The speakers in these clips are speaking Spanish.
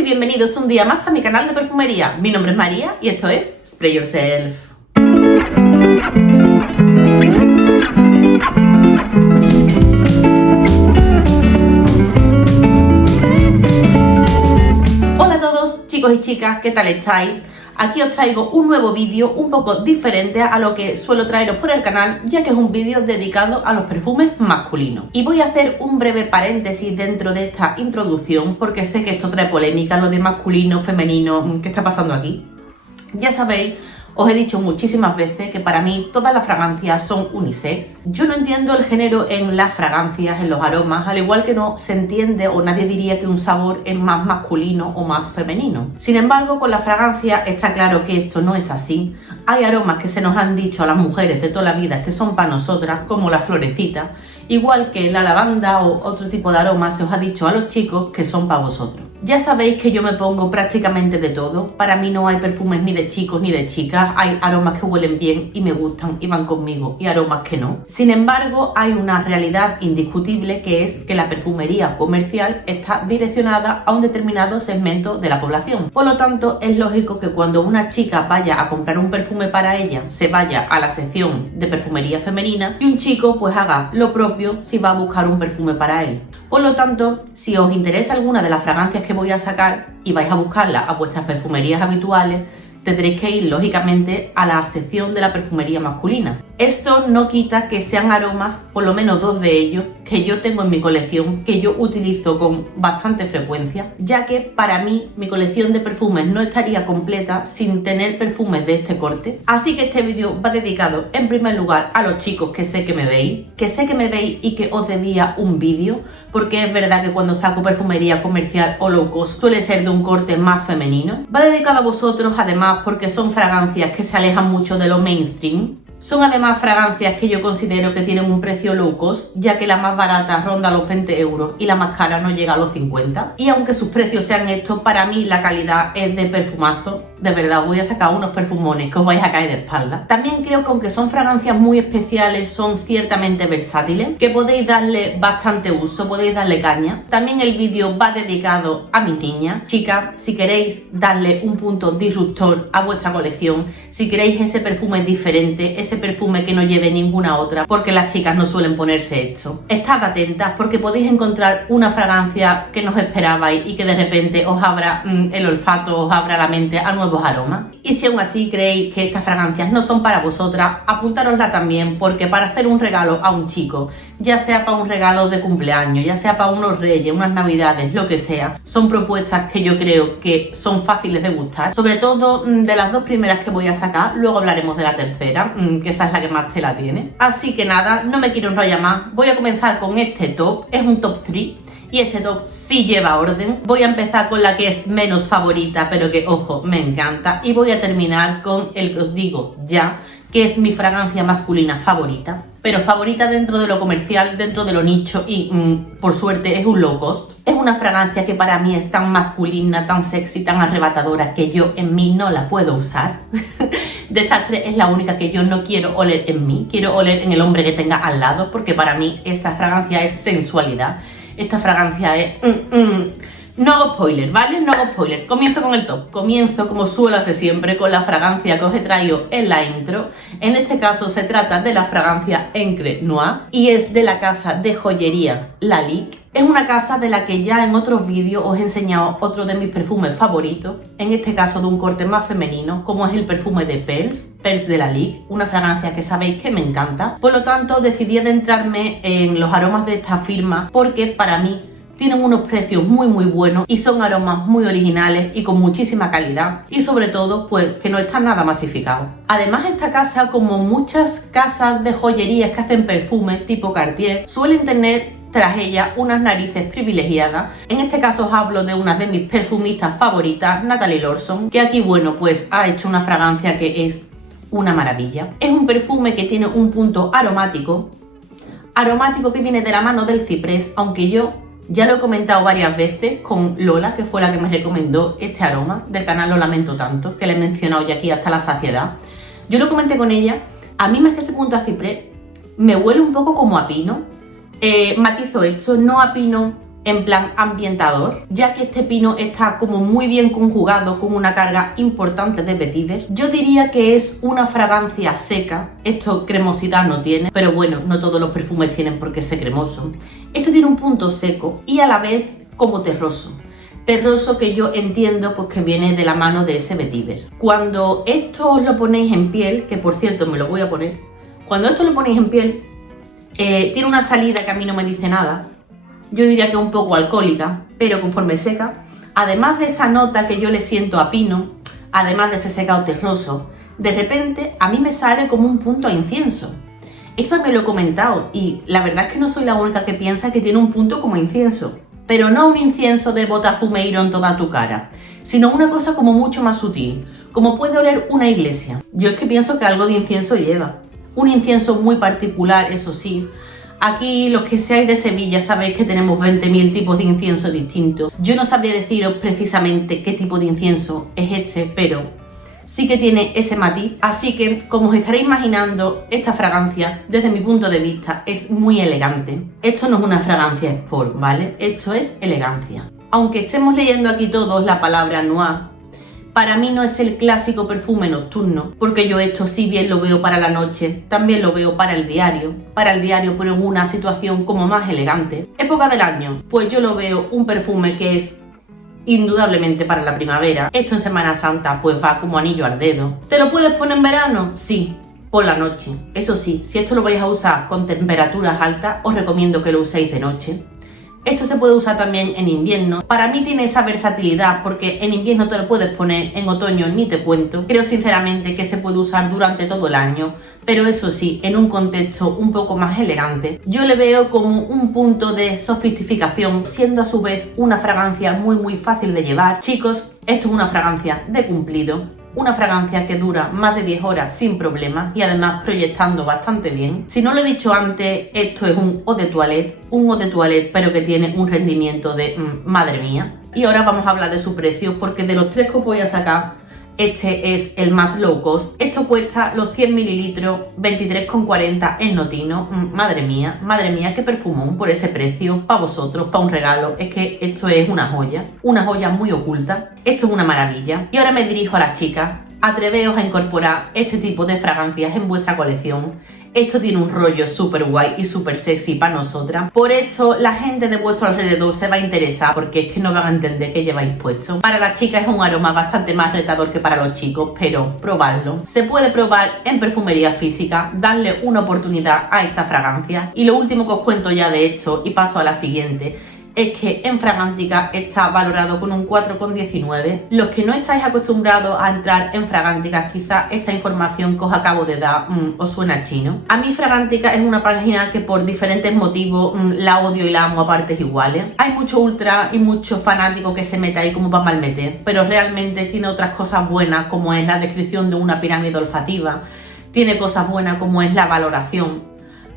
y bienvenidos un día más a mi canal de perfumería. Mi nombre es María y esto es Spray Yourself. Hola a todos, chicos y chicas, ¿qué tal estáis? Aquí os traigo un nuevo vídeo un poco diferente a lo que suelo traeros por el canal, ya que es un vídeo dedicado a los perfumes masculinos. Y voy a hacer un breve paréntesis dentro de esta introducción, porque sé que esto trae polémica, lo de masculino, femenino, ¿qué está pasando aquí? Ya sabéis, os he dicho muchísimas veces que para mí todas las fragancias son unisex. Yo no entiendo el género en las fragancias, en los aromas, al igual que no se entiende o nadie diría que un sabor es más masculino o más femenino. Sin embargo, con la fragancia está claro que esto no es así. Hay aromas que se nos han dicho a las mujeres de toda la vida que son para nosotras, como la florecita, igual que la lavanda o otro tipo de aromas se os ha dicho a los chicos que son para vosotros. Ya sabéis que yo me pongo prácticamente de todo. Para mí no hay perfumes ni de chicos ni de chicas. Hay aromas que huelen bien y me gustan y van conmigo y aromas que no. Sin embargo, hay una realidad indiscutible, que es que la perfumería comercial está direccionada a un determinado segmento de la población. Por lo tanto, es lógico que cuando una chica vaya a comprar un perfume para ella, se vaya a la sección de perfumería femenina y un chico pues haga lo propio si va a buscar un perfume para él. Por lo tanto, si os interesa alguna de las fragancias que voy a sacar y vais a buscarla a vuestras perfumerías habituales, tendréis que ir lógicamente a la sección de la perfumería masculina. Esto no quita que sean aromas, por lo menos dos de ellos, que yo tengo en mi colección, que yo utilizo con bastante frecuencia, ya que para mí mi colección de perfumes no estaría completa sin tener perfumes de este corte. Así que este vídeo va dedicado en primer lugar a los chicos que sé que me veis y que os debía un vídeo, porque es verdad que cuando saco perfumería comercial o low cost suele ser de un corte más femenino. Va dedicado a vosotros además porque son fragancias que se alejan mucho de lo mainstream. Son además fragancias que yo considero que tienen un precio low cost, ya que la más barata ronda los 20 euros y la más cara no llega a los 50. Y aunque sus precios sean estos, para mí la calidad es de perfumazo. De verdad, voy a sacar unos perfumones que os vais a caer de espalda. También creo que aunque son fragancias muy especiales, son ciertamente versátiles, que podéis darle bastante uso, podéis darle caña. También el vídeo va dedicado a mis niñas. Chicas, si queréis darle un punto disruptor a vuestra colección, si queréis ese perfume diferente, ese perfume que no lleve ninguna otra, porque las chicas no suelen ponerse esto, estad atentas porque podéis encontrar una fragancia que no os esperabais y que de repente os abra el olfato, os abra la mente a nuevos aromas. Y si aún así creéis que estas fragancias no son para vosotras, apuntárosla también, porque para hacer un regalo a un chico, ya sea para un regalo de cumpleaños, ya sea para unos reyes, unas navidades, lo que sea, son propuestas que yo creo que son fáciles de gustar, sobre todo de las dos primeras que voy a sacar. Luego hablaremos de la tercera, que esa es la que más tela tiene. Así que nada, no me quiero enrollar más, voy a comenzar con este top. Es un top 3 y este top sí lleva orden. Voy a empezar con la que es menos favorita, pero que, ojo, me encanta, y voy a terminar con el que os digo ya, que es mi fragancia masculina favorita, pero favorita dentro de lo comercial, dentro de lo nicho y por suerte es un low cost. Es una fragancia que para mí es tan masculina, tan sexy, tan arrebatadora que yo en mí no la puedo usar. De estas tres es la única que yo no quiero oler en mí, quiero oler en el hombre que tenga al lado, porque para mí esta fragancia es sensualidad, esta fragancia es... No hago spoiler, ¿vale? No hago spoiler. Comienzo con el top. Comienzo, como suelo hacer siempre, con la fragancia que os he traído en la intro. En este caso se trata de la fragancia Encre Noir y es de la casa de joyería Lalique. Es una casa de la que ya en otros vídeos os he enseñado otro de mis perfumes favoritos, en este caso de un corte más femenino, como es el perfume de Pearls de Lalique, una fragancia que sabéis que me encanta. Por lo tanto, decidí adentrarme en los aromas de esta firma porque para mí tienen unos precios muy buenos y son aromas muy originales y con muchísima calidad, y sobre todo pues que no están nada masificados. Además, esta casa, como muchas casas de joyerías que hacen perfumes tipo Cartier, suelen tener tras ella unas narices privilegiadas. En este caso os hablo de una de mis perfumistas favoritas, Natalie Lorson, que aquí, bueno, pues ha hecho una fragancia que es una maravilla. Es un perfume que tiene un punto aromático que viene de la mano del ciprés, aunque yo ya lo he comentado varias veces con Lola, que fue la que me recomendó este aroma del canal Lo Lamento Tanto, que le he mencionado ya aquí hasta la saciedad. Yo lo comenté con ella. A mí, más que ese punto a ciprés, me huele un poco como a pino. Matizo esto, no a pino en plan ambientador, ya que este pino está como muy bien conjugado con una carga importante de vetiver. Yo diría que es una fragancia seca, esto cremosidad no tiene, pero bueno, no todos los perfumes tienen por qué ser cremoso. Esto tiene un punto seco y a la vez como terroso. Terroso que yo entiendo pues que viene de la mano de ese vetiver. Cuando esto os lo ponéis en piel, que por cierto me lo voy a poner, cuando esto lo ponéis en piel, tiene una salida que a mí no me dice nada. Yo diría que es un poco alcohólica, pero conforme seca, además de esa nota que yo le siento a pino, además de ese secado terroso, de repente a mí me sale como un punto a incienso. Esto me lo he comentado y la verdad es que no soy la única que piensa que tiene un punto como incienso, pero no un incienso de botafumeiro en toda tu cara, sino una cosa como mucho más sutil, como puede oler una iglesia. Yo es que pienso que algo de incienso lleva. Un incienso muy particular, eso sí. Aquí los que seáis de Sevilla sabéis que tenemos 20.000 tipos de incienso distintos. Yo no sabría deciros precisamente qué tipo de incienso es este, pero sí que tiene ese matiz. Así que, como os estaréis imaginando, esta fragancia, desde mi punto de vista, es muy elegante. Esto no es una fragancia sport, ¿vale? Esto es elegancia. Aunque estemos leyendo aquí todos la palabra noir, para mí no es el clásico perfume nocturno, porque yo esto si bien lo veo para la noche, también lo veo para el diario pero en una situación como más elegante. Época del año, pues yo lo veo un perfume que es indudablemente para la primavera. Esto en Semana Santa pues va como anillo al dedo. ¿Te lo puedes poner en verano? Sí, por la noche. Eso sí, si esto lo vais a usar con temperaturas altas, os recomiendo que lo uséis de noche. Esto se puede usar también en invierno. Para mí tiene esa versatilidad porque en invierno te lo puedes poner, en otoño ni te cuento. Creo sinceramente que se puede usar durante todo el año, pero eso sí, en un contexto un poco más elegante. Yo le veo como un punto de sofisticación, siendo a su vez una fragancia muy fácil de llevar. Chicos, esto es una fragancia de cumplido. Una fragancia que dura más de 10 horas sin problemas y además proyectando bastante bien. Si no lo he dicho antes, esto es un eau de toilette, pero que tiene un rendimiento de madre mía. Y ahora vamos a hablar de su precio, porque de los tres que os voy a sacar, este es el más low cost. Esto cuesta los 100 mililitros, 23,40 en Notino. Madre mía, qué perfumón por ese precio, para vosotros, para un regalo. Es que esto es una joya muy oculta. Esto es una maravilla. Y ahora me dirijo a las chicas. Atreveos a incorporar este tipo de fragancias en vuestra colección. Esto tiene un rollo súper guay y súper sexy para nosotras. Por esto la gente de vuestro alrededor se va a interesar, porque es que no van a entender qué lleváis puesto. Para las chicas es un aroma bastante más retador que para los chicos, pero probadlo. Se puede probar en perfumería física, darle una oportunidad a esta fragancia. Y lo último que os cuento ya de esto, y paso a la siguiente, es que en Fragántica está valorado con un 4,19. Los que no estáis acostumbrados a entrar en Fragántica, quizás esta información que os acabo de dar os suena chino. A mí Fragántica es una página que por diferentes motivos la odio y la amo a partes iguales. Hay mucho ultra y mucho fanático que se mete ahí como para mal meter, pero realmente tiene otras cosas buenas, como es la descripción de una pirámide olfativa. Tiene cosas buenas como es la valoración.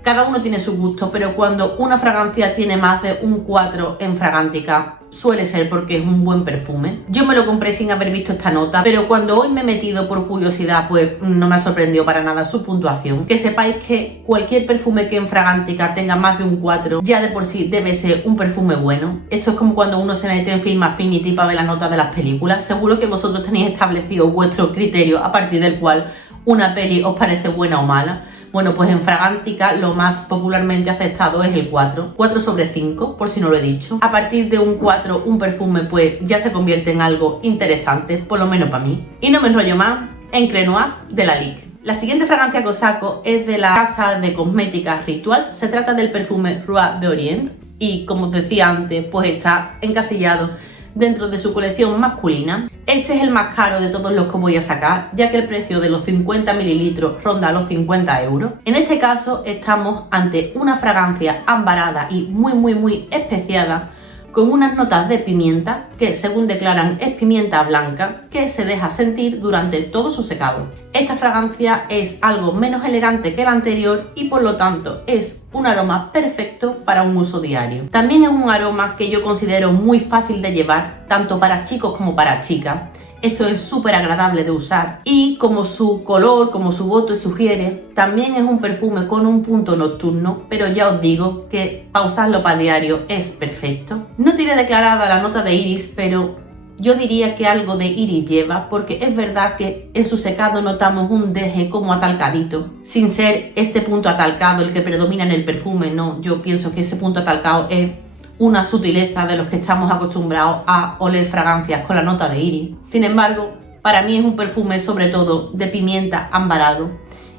Cada uno tiene su gusto, pero cuando una fragancia tiene más de un 4 en Fragántica, suele ser porque es un buen perfume. Yo me lo compré sin haber visto esta nota, pero cuando hoy me he metido por curiosidad, pues no me ha sorprendido para nada su puntuación. Que sepáis que cualquier perfume que en Fragántica tenga más de un 4, ya de por sí debe ser un perfume bueno. Esto es como cuando uno se mete en Film Affinity para ver las notas de las películas. Seguro que vosotros tenéis establecido vuestro criterio a partir del cual una peli os parece buena o mala. Bueno, pues en Fragántica lo más popularmente aceptado es el 4 sobre 5, por si no lo he dicho. A partir de un 4, un perfume pues ya se convierte en algo interesante, por lo menos para mí. Y no me enrollo más, en Cré Noir de Lalique. La siguiente fragancia que os saco es de la casa de cosméticas Rituals. Se trata del perfume Roi d'Orient y, como os decía antes, pues está encasillado dentro de su colección masculina. Este es el más caro de todos los que voy a sacar, ya que el precio de los 50 mililitros ronda los 50 euros. En este caso estamos ante una fragancia ambarada y muy especiada, con unas notas de pimienta, que según declaran es pimienta blanca, que se deja sentir durante todo su secado. Esta fragancia es algo menos elegante que la anterior y por lo tanto es un aroma perfecto para un uso diario. También es un aroma que yo considero muy fácil de llevar, tanto para chicos como para chicas. Esto es súper agradable de usar y como su color, como su bote sugiere, también es un perfume con un punto nocturno, pero ya os digo que para usarlo para diario es perfecto. No tiene declarada la nota de iris, pero yo diría que algo de iris lleva, porque es verdad que en su secado notamos un deje como atalcadito, sin ser este punto atalcado el que predomina en el perfume, no, yo pienso que ese punto atalcado es una sutileza de los que estamos acostumbrados a oler fragancias con la nota de iris. Sin embargo, para mí es un perfume sobre todo de pimienta ambarado,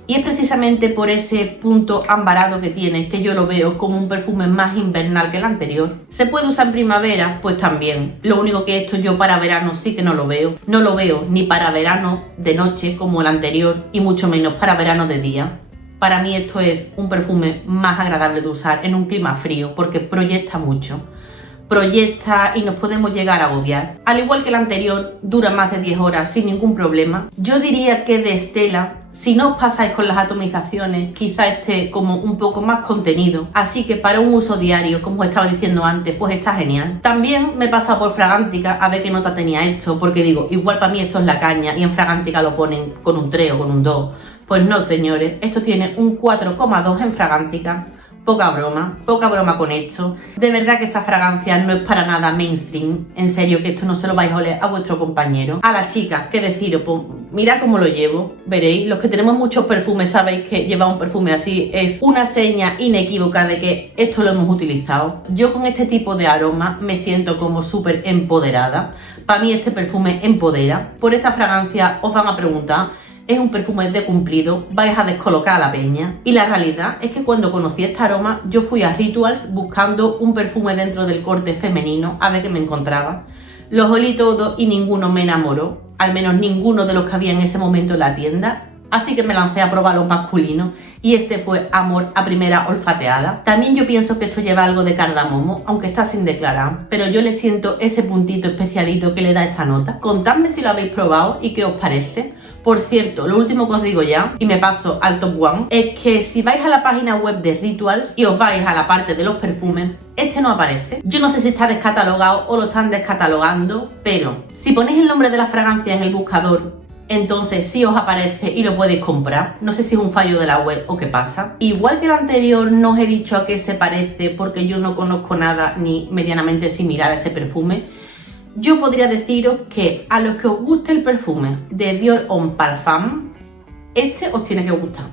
y es precisamente por ese punto ambarado que tiene que yo lo veo como un perfume más invernal que el anterior. ¿Se puede usar en primavera? Pues también. Lo único que esto yo para verano sí que no lo veo. No lo veo ni para verano de noche como el anterior y mucho menos para verano de día. Para mí esto es un perfume más agradable de usar en un clima frío porque proyecta mucho. Proyecta y nos podemos llegar a agobiar. Al igual que el anterior, dura más de 10 horas sin ningún problema. Yo diría que de Stella, si no os pasáis con las atomizaciones, quizá esté como un poco más contenido. Así que para un uso diario, como os estaba diciendo antes, pues está genial. También me he pasado por Fragántica a ver qué nota tenía esto, porque digo, igual para mí esto es la caña y en Fragántica lo ponen con un 3 o con un 2. Pues no, señores, esto tiene un 4,2 en Fragántica. Poca broma con esto. De verdad que esta fragancia no es para nada mainstream. En serio que esto no se lo vais a oler a vuestro compañero. A las chicas, ¿qué deciros? Pues mira cómo lo llevo. Veréis, los que tenemos muchos perfumes sabéis que llevar un perfume así es una seña inequívoca de que esto lo hemos utilizado. Yo con este tipo de aroma me siento como súper empoderada. Para mí este perfume empodera. Por esta fragancia os van a preguntar, es un perfume de cumplido, vais a descolocar a la peña. Y la realidad es que cuando conocí este aroma, yo fui a Rituals buscando un perfume dentro del corte femenino a ver qué me encontraba. Los olí todos y ninguno me enamoró, al menos ninguno de los que había en ese momento en la tienda. Así que me lancé a probar los masculinos y este fue amor a primera olfateada. También yo pienso que esto lleva algo de cardamomo, aunque está sin declarar, pero yo le siento ese puntito especiadito que le da esa nota. Contadme si lo habéis probado y qué os parece. Por cierto, lo último que os digo ya, y me paso al top one, es que si vais a la página web de Rituals y os vais a la parte de los perfumes, este no aparece. Yo no sé si está descatalogado o lo están descatalogando, pero si ponéis el nombre de la fragancia en el buscador, entonces sí os aparece y lo podéis comprar. No sé si es un fallo de la web o qué pasa. Igual que el anterior, no os he dicho a qué se parece porque yo no conozco nada ni medianamente similar a ese perfume. Yo podría deciros que a los que os guste el perfume de Dior Homme Parfum, este os tiene que gustar.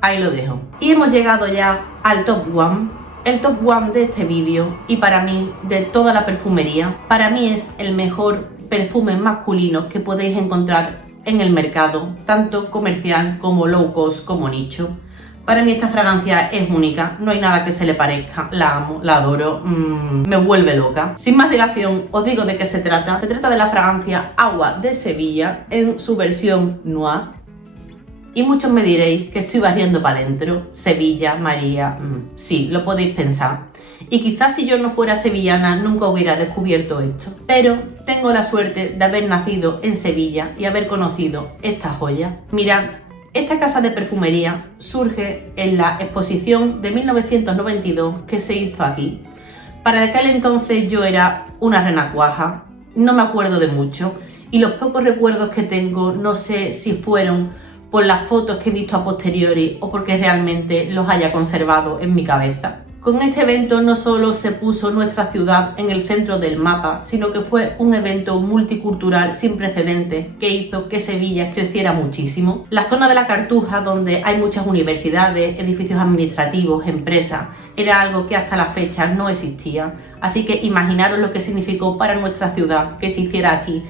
Ahí lo dejo. Y hemos llegado ya al top one. El top one de este vídeo y para mí de toda la perfumería. Para mí es el mejor perfume masculino que podéis encontrar en el mercado, tanto comercial como low cost como nicho. Para mí esta fragancia es única, no hay nada que se le parezca, la amo, la adoro, me vuelve loca. Sin más dilación, os digo de qué se trata. Se trata de la fragancia Agua de Sevilla en su versión noir. Y muchos me diréis que estoy barriendo para adentro, Sevilla, María, sí, lo podéis pensar. Y quizás si yo no fuera sevillana nunca hubiera descubierto esto. Pero tengo la suerte de haber nacido en Sevilla y haber conocido esta joya. Mirad, esta casa de perfumería surge en la exposición de 1992 que se hizo aquí. Para aquel entonces yo era una renacuaja, no me acuerdo de mucho y los pocos recuerdos que tengo no sé si fueron por las fotos que he visto a posteriori o porque realmente los haya conservado en mi cabeza. Con este evento no solo se puso nuestra ciudad en el centro del mapa, sino que fue un evento multicultural sin precedentes que hizo que Sevilla creciera muchísimo. La zona de la Cartuja, donde hay muchas universidades, edificios administrativos, empresas, era algo que hasta la fecha no existía. Así que imaginaros lo que significó para nuestra ciudad que se hiciera aquí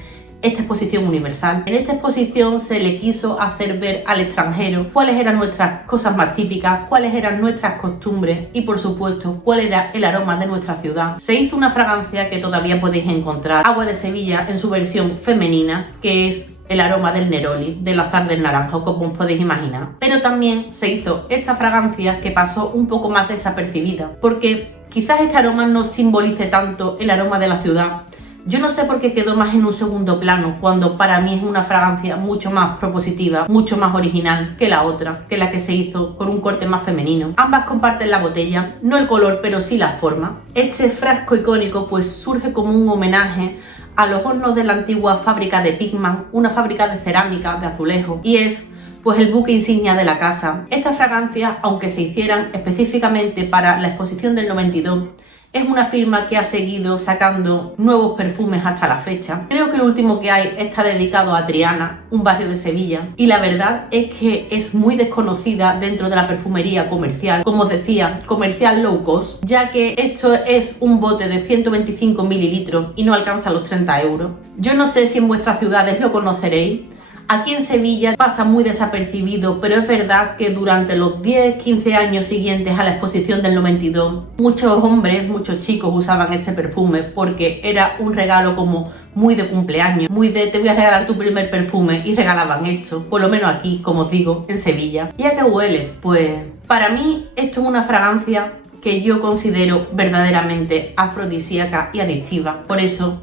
esta exposición universal. En esta exposición se le quiso hacer ver al extranjero cuáles eran nuestras cosas más típicas, cuáles eran nuestras costumbres y por supuesto cuál era el aroma de nuestra ciudad. Se hizo una fragancia que todavía podéis encontrar, Agua de Sevilla en su versión femenina, que es el aroma del neroli, del azar del naranjo, como os podéis imaginar. Pero también se hizo esta fragancia que pasó un poco más desapercibida, porque quizás este aroma no simbolice tanto el aroma de la ciudad, Yo no sé por qué quedó más en un segundo plano, cuando para mí es una fragancia mucho más propositiva, mucho más original que la otra, que la que se hizo con un corte más femenino. Ambas comparten la botella, no el color, pero sí la forma. Este frasco icónico pues surge como un homenaje a los hornos de la antigua fábrica de Pigman, una fábrica de cerámica, de azulejo, y es pues el buque insignia de la casa. Estas fragancias, aunque se hicieran específicamente para la exposición del 92, es una firma que ha seguido sacando nuevos perfumes hasta la fecha. Creo que el último que hay está dedicado a Triana, un barrio de Sevilla, y la verdad es que es muy desconocida dentro de la perfumería comercial, como os decía, comercial low cost, ya que esto es un bote de 125 mililitros y no alcanza los 30 euros. Yo no sé si en vuestras ciudades lo conoceréis. Aquí en Sevilla pasa muy desapercibido, pero es verdad que durante los 10-15 años siguientes a la exposición del 92, muchos hombres, muchos chicos usaban este perfume porque era un regalo como muy de cumpleaños, muy de te voy a regalar tu primer perfume, y regalaban esto, por lo menos aquí, como os digo, en Sevilla. ¿Y a qué huele? Pues para mí esto es una fragancia que yo considero verdaderamente afrodisíaca y adictiva. Por eso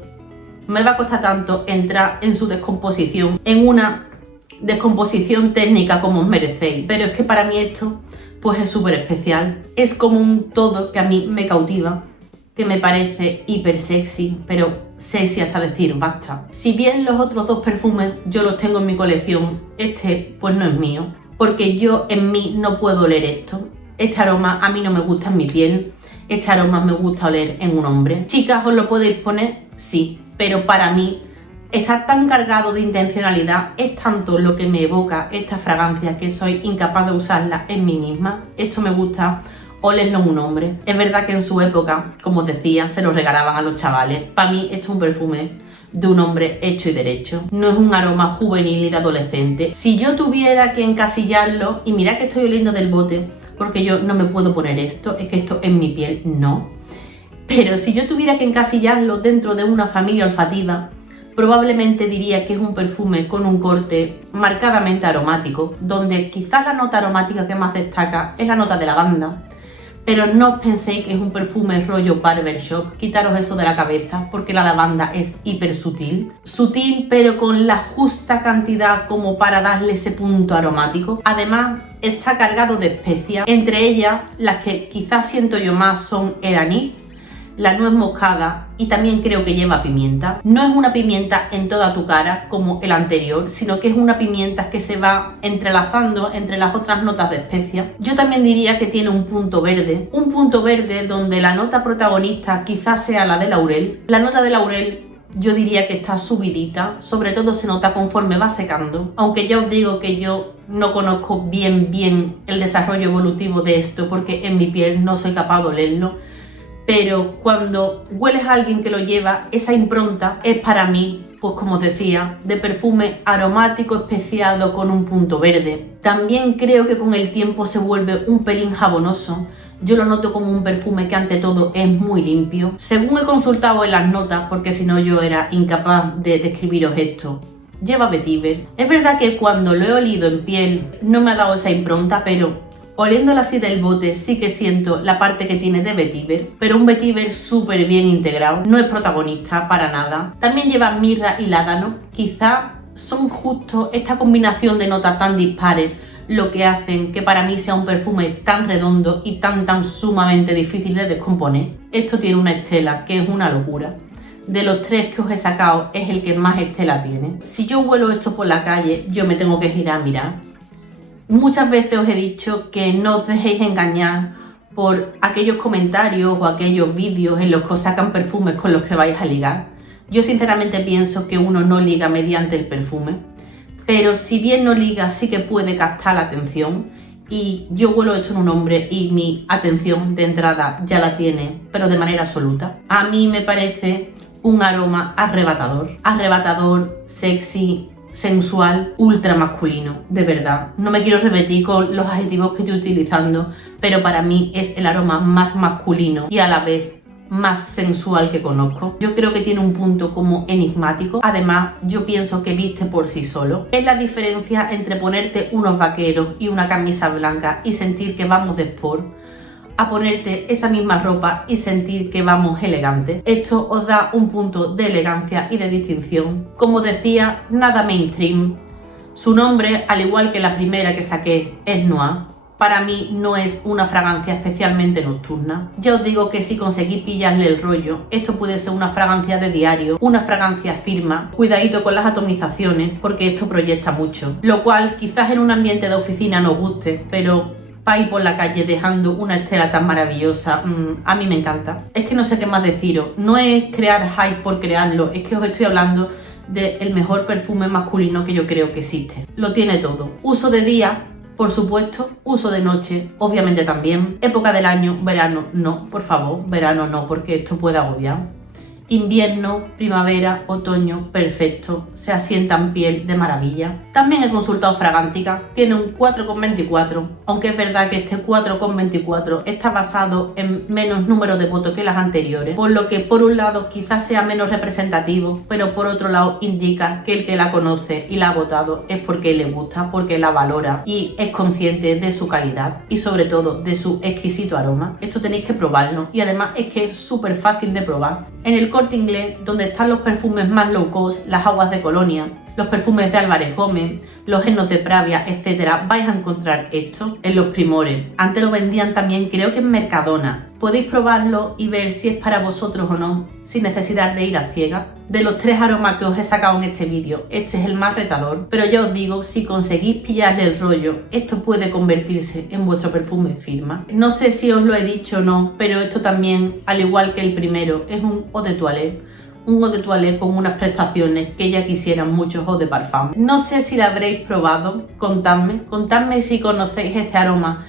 me va a costar tanto entrar en su descomposición, en una descomposición técnica como os merecéis, pero es que para mí esto pues es súper especial. Es como un todo que a mí me cautiva, que me parece hiper sexy, pero sexy hasta decir basta. Si bien los otros dos perfumes yo los tengo en mi colección, este pues no es mío, porque yo en mí no puedo oler esto. Este aroma a mí no me gusta en mi piel, este aroma me gusta oler en un hombre. Chicas, ¿os lo podéis poner? Sí. Pero para mí está tan cargado de intencionalidad, es tanto lo que me evoca esta fragancia que soy incapaz de usarla en mí misma. Esto me gusta olerlo en un hombre. Es verdad que en su época, como os decía, se lo regalaban a los chavales. Para mí esto es un perfume de un hombre hecho y derecho. No es un aroma juvenil ni de adolescente. Si yo tuviera que encasillarlo, y mirad que estoy oliendo del bote, porque yo no me puedo poner esto, es que esto en mi piel no. Pero si yo tuviera que encasillarlo dentro de una familia olfativa, probablemente diría que es un perfume con un corte marcadamente aromático, donde quizás la nota aromática que más destaca es la nota de lavanda. Pero no os penséis que es un perfume rollo barbershop, quitaros eso de la cabeza, porque la lavanda es hiper sutil. Sutil, pero con la justa cantidad como para darle ese punto aromático. Además, está cargado de especias, entre ellas las que quizás siento yo más son el anís, la nuez moscada, y también creo que lleva pimienta. No es una pimienta en toda tu cara como el anterior, sino que es una pimienta que se va entrelazando entre las otras notas de especias. Yo también diría que tiene un punto verde donde la nota protagonista quizás sea la de laurel. La nota de laurel yo diría que está subidita, sobre todo se nota conforme va secando, aunque ya os digo que yo no conozco bien el desarrollo evolutivo de esto, porque en mi piel no soy capaz de olerlo. Pero cuando hueles a alguien que lo lleva, esa impronta es para mí, pues como os decía, de perfume aromático especiado con un punto verde. También creo que con el tiempo se vuelve un pelín jabonoso. Yo lo noto como un perfume que ante todo es muy limpio. Según he consultado en las notas, porque si no yo era incapaz de describiros esto, lleva vetiver. Es verdad que cuando lo he olido en piel no me ha dado esa impronta, pero oliéndola así del bote sí que siento la parte que tiene de vetiver, pero un vetiver súper bien integrado, no es protagonista para nada. También lleva mirra y ládano, quizá son justo esta combinación de notas tan dispares lo que hacen que para mí sea un perfume tan redondo y tan sumamente difícil de descomponer. Esto tiene una estela que es una locura. De los tres que os he sacado es el que más estela tiene. Si yo huelo esto por la calle, yo me tengo que girar a mirar. Muchas veces os he dicho que no os dejéis engañar por aquellos comentarios o aquellos vídeos en los que os sacan perfumes con los que vais a ligar. Yo sinceramente pienso que uno no liga mediante el perfume, pero si bien no liga sí que puede captar la atención, y yo huelo esto en un hombre y mi atención de entrada ya la tiene, pero de manera absoluta. A mí me parece un aroma arrebatador, sexy, sensual, ultra masculino, de verdad. No me quiero repetir con los adjetivos que estoy utilizando, pero para mí es el aroma más masculino y a la vez más sensual que conozco. Yo creo que tiene un punto como enigmático. Además, yo pienso que viste por sí solo. Es la diferencia entre ponerte unos vaqueros y una camisa blanca y sentir que vamos de sport, a ponerte esa misma ropa y sentir que vamos elegantes. Esto os da un punto de elegancia y de distinción. Como decía, nada mainstream. Su nombre, al igual que la primera que saqué, es Noir. Para mí no es una fragancia especialmente nocturna. Ya os digo que si conseguís pillarle el rollo, esto puede ser una fragancia de diario, una fragancia firma. Cuidadito con las atomizaciones porque esto proyecta mucho, lo cual quizás en un ambiente de oficina no os guste, pero para ir por la calle dejando una estela tan maravillosa, a mí me encanta. Es que no sé qué más deciros, no es crear hype por crearlo, es que os estoy hablando del mejor perfume masculino que yo creo que existe. Lo tiene todo. Uso de día, por supuesto, uso de noche, obviamente también. Época del año, verano, no, por favor, verano no, porque esto puede agobiar. Invierno, primavera, otoño, perfecto, se asienta en piel de maravilla. También he consultado Fragántica, tiene un 4,24, aunque es verdad que este 4,24 está basado en menos número de votos que las anteriores, por lo que por un lado quizás sea menos representativo, pero por otro lado indica que el que la conoce y la ha votado es porque le gusta, porque la valora y es consciente de su calidad y sobre todo de su exquisito aroma. Esto tenéis que probarlo y además es que es súper fácil de probar. En el Corte Inglés, donde están los perfumes más low cost, las aguas de Colonia, los perfumes de Álvarez Gómez, los Genos de Pravia, etcétera, vais a encontrar esto en los Primores. Antes lo vendían también, creo que en Mercadona. Podéis probarlo y ver si es para vosotros o no, sin necesidad de ir a ciegas. De los 3 aromas que os he sacado en este vídeo, este es el más retador, pero ya os digo, si conseguís pillarle el rollo, esto puede convertirse en vuestro perfume firma. No sé si os lo he dicho o no, pero esto también, al igual que el primero, es un eau de toilette. Un eau de toilette con unas prestaciones que ya quisieran muchos eau de parfum. No sé si la habréis probado, contadme si conocéis este aroma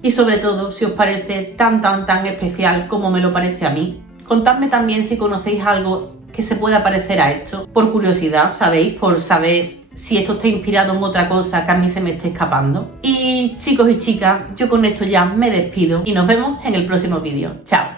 y sobre todo si os parece tan especial como me lo parece a mí. Contadme también si conocéis algo que se pueda parecer a esto, por curiosidad, ¿sabéis? Por saber si esto está inspirado en otra cosa que a mí se me esté escapando. Y chicos y chicas, yo con esto ya me despido y nos vemos en el próximo vídeo. ¡Chao!